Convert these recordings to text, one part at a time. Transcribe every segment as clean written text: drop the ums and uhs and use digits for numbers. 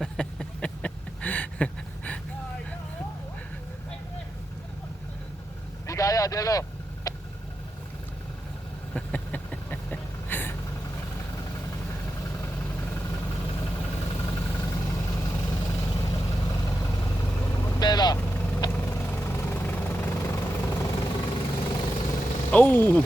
Di kaya, Diego. Stella. Oh!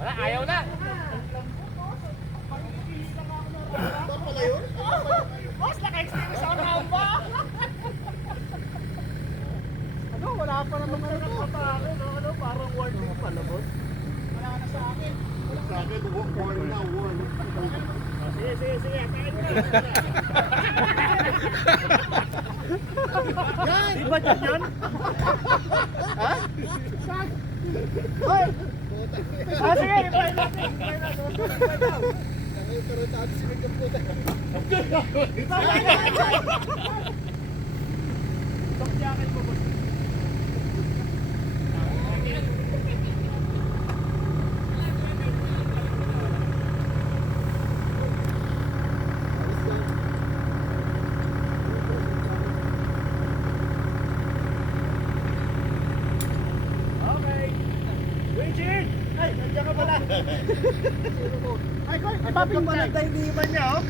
Wala, ayaw na. Boss, naka-experience ako na ba? Ano, wala pa naman ano to. Ano, parang warning pala, boss. Wala na sa akin. Wala sa akin, warning na, warning. Sige, sige, sige. Atakin mo na. Yan! Di ba dyan yun? Ha? Hoy! Ah, sige, reply natin. Reply natin. Reply daw. Pero tayo si Miguel po tayo. Tok siya akin po, boss. Ay, nandiyan ka pala. Ay, Koy, paping mo nagdainiman niya, oh.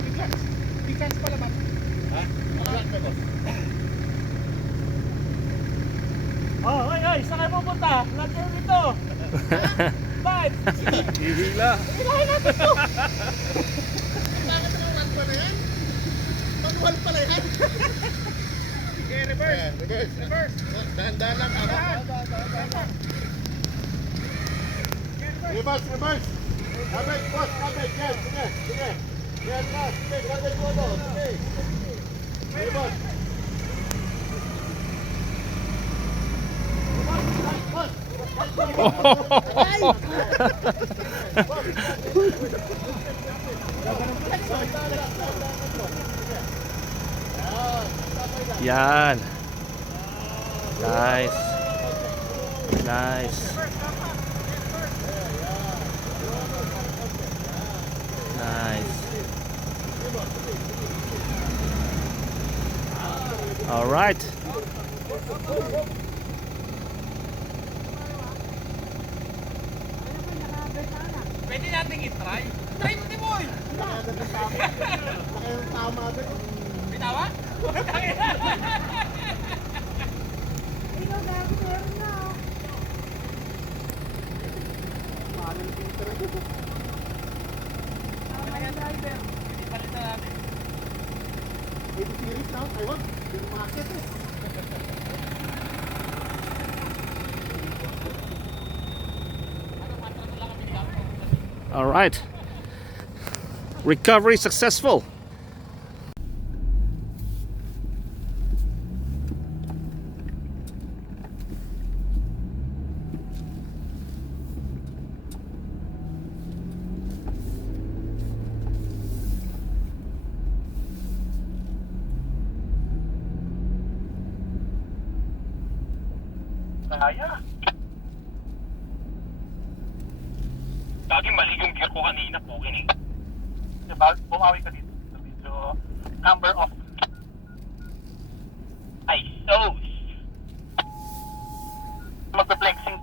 Big chance pala ba? Ha? Wala ka, boss. Oh, ay, saan kayo pupunta? Nandiyan dito. Bakit? Hihila. Ilahin natin to. Bakit naman pala yan? Manual pala yan. Sige, reverse. Reverse. Reverse. Dahan-dahan lang. Reverse, reverse. Kabit, boss, kabit. Yan, sige, sige. Yan na, sige, kabit mo to. Sige. Reverse. Boss, ay! Yan. Nice. Nice. Nice. All right. Pwede natin i-try. Try mo, Timoy! Tama ba? Bitawa? All right. Recovery successful. Kaya. Laging mali yung gear ko kanina po, Diba, bumawi ka dito. Medyo number of ISOs. Magpa-flexing.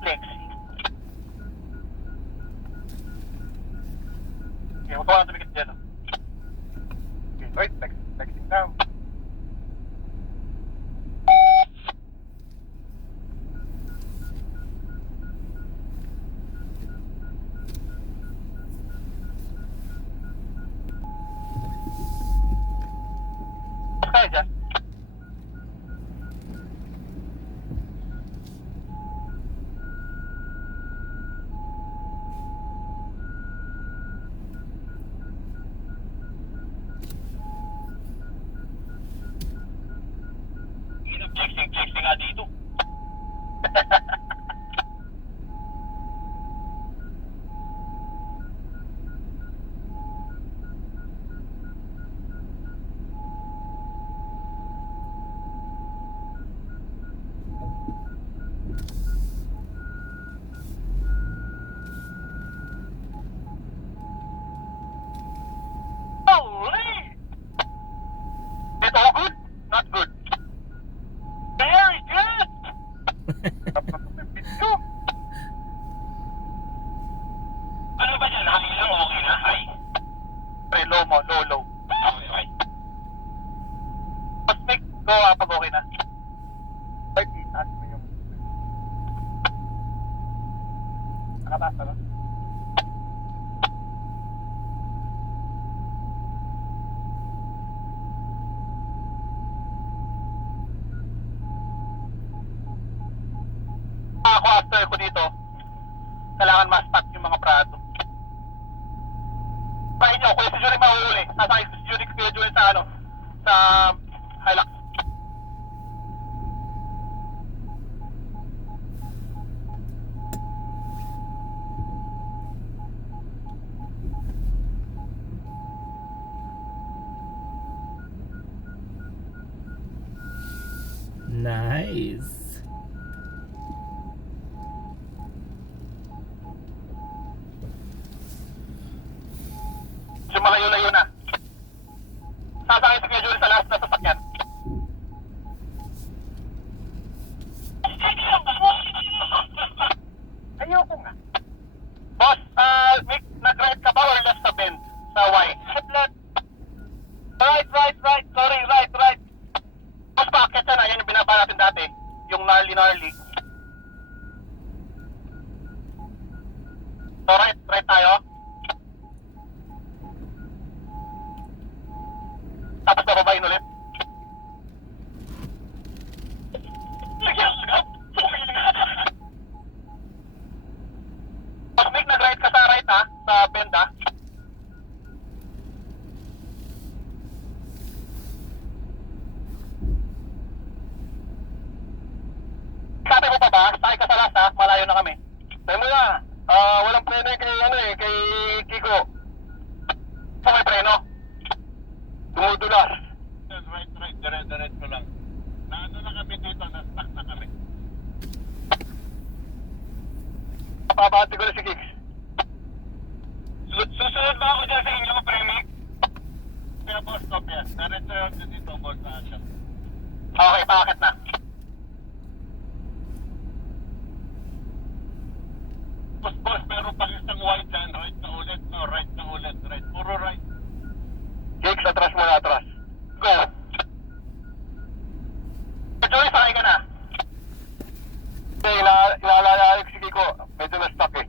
Okay, huwag ka na tumikit dyan. Okay, wait, flexing now. Kaya dyan. Go, pag okay na. Right, itaas mo yung... Nakataas ka na? Ako after ko dito, kailangan ma-stop yung mga prado. Pahin nyo, kung si Jury mahuhuli, sasakay si Jury schedule sa ano, sa Hilux. Nice. Lumalayo-layo na. Sasakay si Jury sa last na sasakyan. Ayoko nga. Boss, nag-right ka ba or left sa bend? Sa Y? Left. Right. Sorry, right. Boss, paakit yan. Ayan yung binaba natin dati. Yung gnarly. So, right tayo. Tapos nababayin ulit. Boss, Mick, nag-right ka sa right ha? Sa bend ha? Sabi mo pa ba? Sakay ka sa last ha? Malayo na kami. Sabi mo na, walang preno kay Kiko. So may preno? Dumudulas. Right, diretso lang. Naano na kami dito, na-stuck na kami. Papabati ko na si Kicks. Susunod ba ako dyan sa inyo, Premic? Kaya boss, stop yan. Diretso yan dito, boss, na siya. Okay, pakit na. Boss, meron pang isang wide dyan. Right na ulit. Right. Puro right. Kicks, atras mo na, atras. Go. Joey, sakay ka na. Okay, inaalala si Kiko. Medyo na-stuck eh.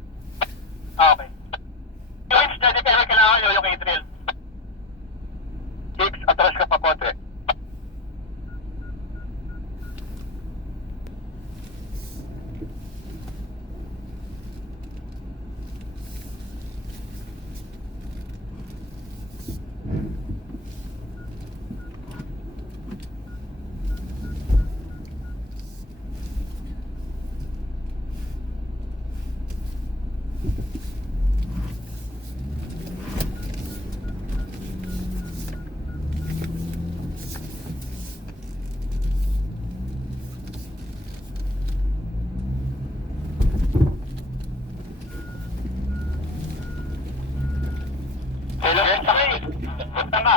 Okay. Joey, steady pero kailangan nyo yung K-trail. Kicks, atras ka pa konti. Hello? Yes, sakay. Basta ka.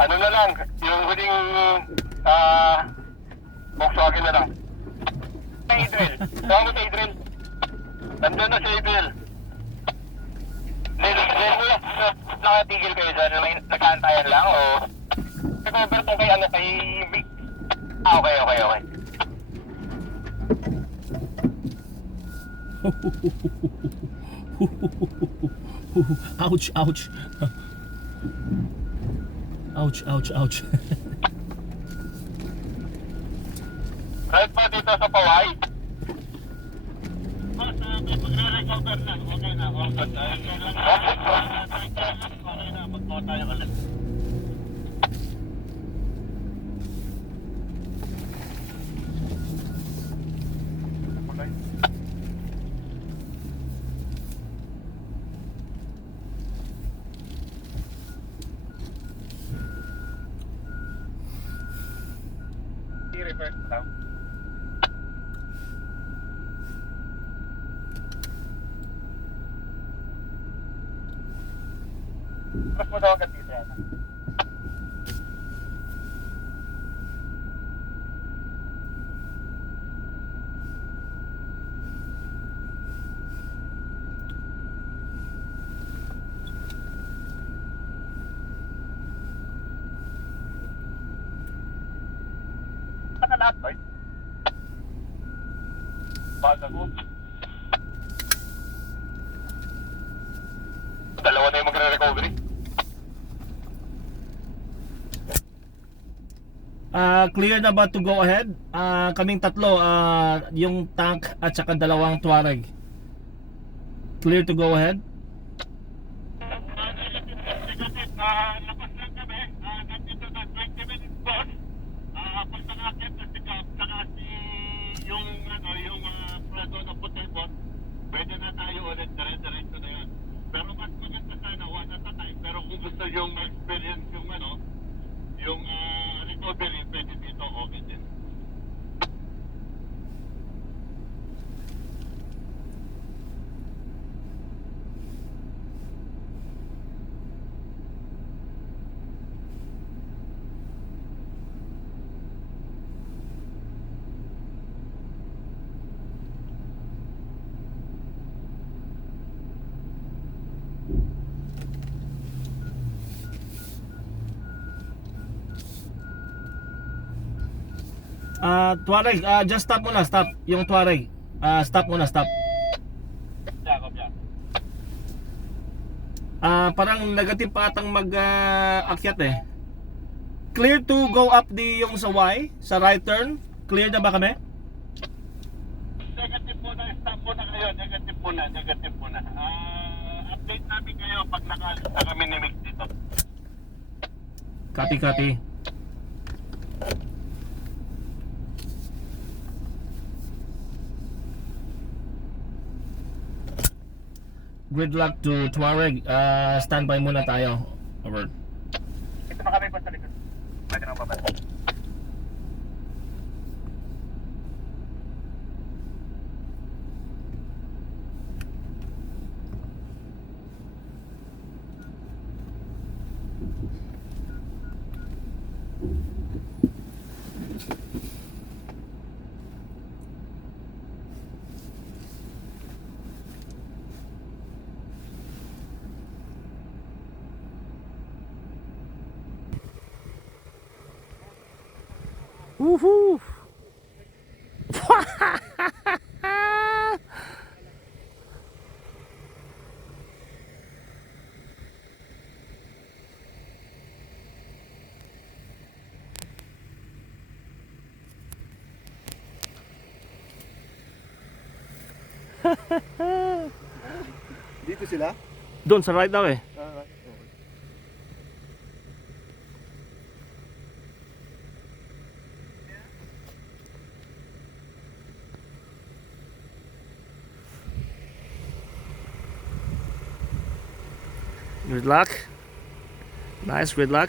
Ano na lang, yung huling Volkswagen na lang. Sa Adriel. Saan mo sa Adriel? Nandun na si Adriel. Then mo nakatigil kayo dyan, may nagkaantayan lang o nag-over to kay kay Vic. Okay. Ouch. Ouch. Right pa dito sa Paway. May magre-recover na. Okay na. Okay na. Mag-go tayo ulit. I-reverse lang. Mas mo daw agad dito yan. lahat, right? Baga ko. Dalawa na yung magre-recovery. Clear na ba to go ahead? Kaming tatlo, yung tank at saka dalawang Tuareg. Clear to go ahead? Lapas lang kami. Nandito na 20 minutes boss. Pag nakakit na si Cap, saka yung prado na puti boss, pwede na tayo ulit, dire-diretso na yun. Pero mas maganda sana, one at a time. Pero kung gusto yung ma-experience yung recovery, pwede dito, okay din. Tuareg, just stop muna, stop. Yung Tuareg, stop muna, stop. Parang negative pa atang mag-akyat eh. Clear to go up yung sa Y, sa right turn. Clear na ba kami? Negative muna, stop muna kayo. Negative muna. Update namin kayo pag nakalis na kami ni Mix dito. Copy. Gridlock to Tuareg. Standby muna tayo. Over. Ito na kami pa sa likod. Pwede na babalik. Woohoo! Dito sila? Doon sa right daw eh. Gridlock. Nice gridlock.